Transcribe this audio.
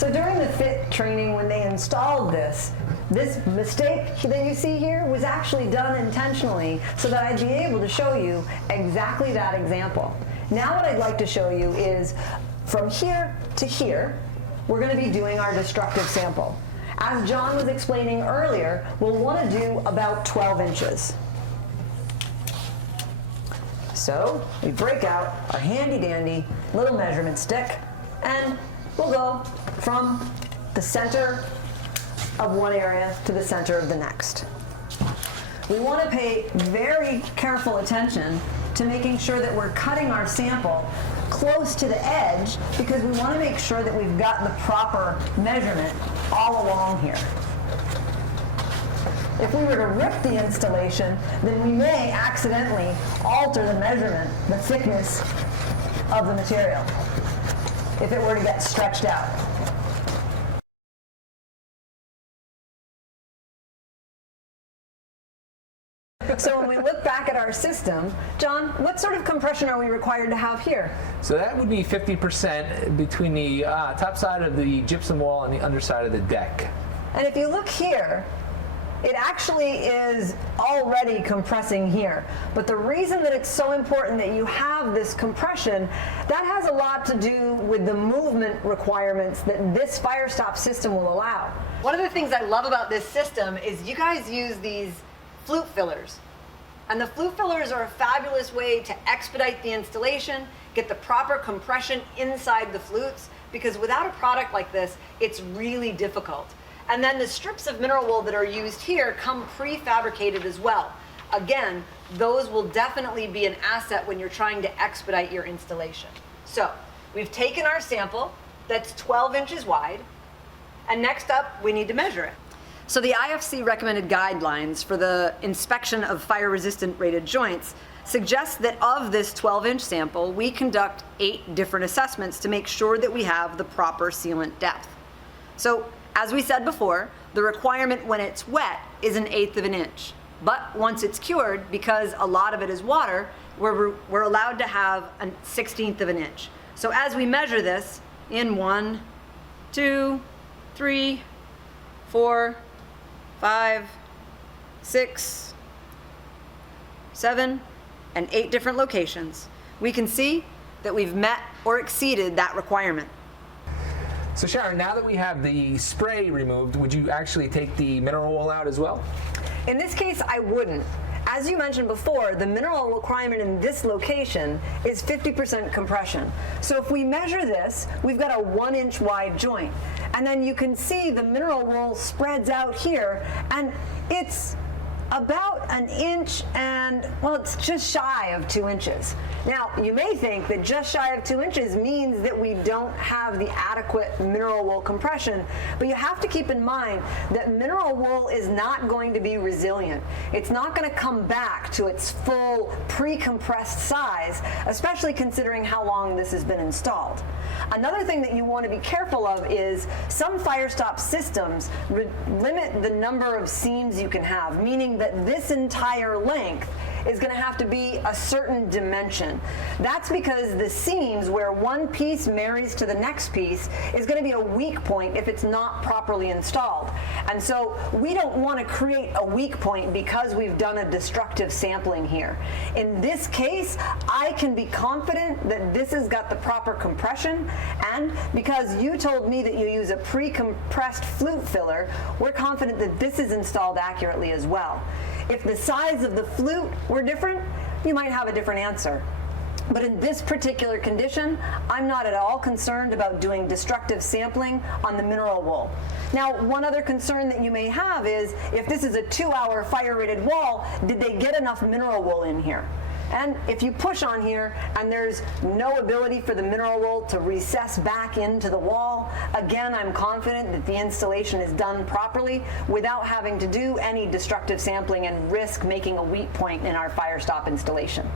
So during the fit training, when they installed this mistake that you see here was actually done intentionally so that I'd be able to show you exactly that example. Now what I'd like to show you is from here to here, we're going to be doing our destructive sample. As John was explaining earlier, we'll want to do about 12 inches. So we break out our handy dandy little measurement stick and we'll go from the center of one area to the center of the next. We want to pay very careful attention to making sure that we're cutting our sample close to the edge because we want to make sure that we've got the proper measurement all along here. If we were to rip the installation, then we may accidentally alter the measurement, the thickness of the material, if it were to get stretched out. So when we look back at our system, John, what sort of compression are we required to have here? So that would be 50% between the top side of the gypsum wall and the underside of the deck. And if you look here, it actually is already compressing here. But the reason that it's so important that you have this compression, that has a lot to do with the movement requirements that this fire stop system will allow. One of the things I love about this system is you guys use these flute fillers. And the flute fillers are a fabulous way to expedite the installation, get the proper compression inside the flutes, because without a product like this, it's really difficult. And then the strips of mineral wool that are used here come prefabricated as well. Again, those will definitely be an asset when you're trying to expedite your installation. So we've taken our sample that's 12 inches wide, and next up we need to measure it. So the IFC recommended guidelines for the inspection of fire-resistant rated joints suggests that of this 12-inch sample, we conduct 8 different assessments to make sure that we have the proper sealant depth. So as we said before, the requirement when it's wet is 1/8 of an inch. But once it's cured, because a lot of it is water, we're allowed to have 1/16 of an inch. So as we measure this in 1, 2, 3, 4, 5, 6, 7, and 8 different locations, we can see that we've met or exceeded that requirement. So Sharon, now that we have the spray removed, would you actually take the mineral wool out as well? In this case, I wouldn't. As you mentioned before, the mineral requirement in this location is 50% compression. So if we measure this, we've got a 1-inch wide joint. And then you can see the mineral wool spreads out here, and it's about 1 inch and, well, it's just shy of 2 inches. Now, you may think that just shy of 2 inches means that we don't have the adequate mineral wool compression, but you have to keep in mind that mineral wool is not going to be resilient. It's not going to come back to its full pre-compressed size, especially considering how long this has been installed. Another thing that you want to be careful of is some fire stop systems limit the number of seams you can have, meaning that this entire length is going to have to be a certain dimension. That's because the seams where one piece marries to the next piece is going to be a weak point if it's not properly installed. And so we don't want to create a weak point because we've done a destructive sampling here. In this case, I can be confident that this has got the proper compression, and because you told me that you use a pre-compressed flute filler, we're confident that this is installed accurately as well. If the size of the flute were different, you might have a different answer. But in this particular condition, I'm not at all concerned about doing destructive sampling on the mineral wool. Now, one other concern that you may have is, if this is a 2-hour fire-rated wall, did they get enough mineral wool in here? And if you push on here and there's no ability for the mineral wool to recess back into the wall, again, I'm confident that the installation is done properly without having to do any destructive sampling and risk making a weak point in our fire stop installation.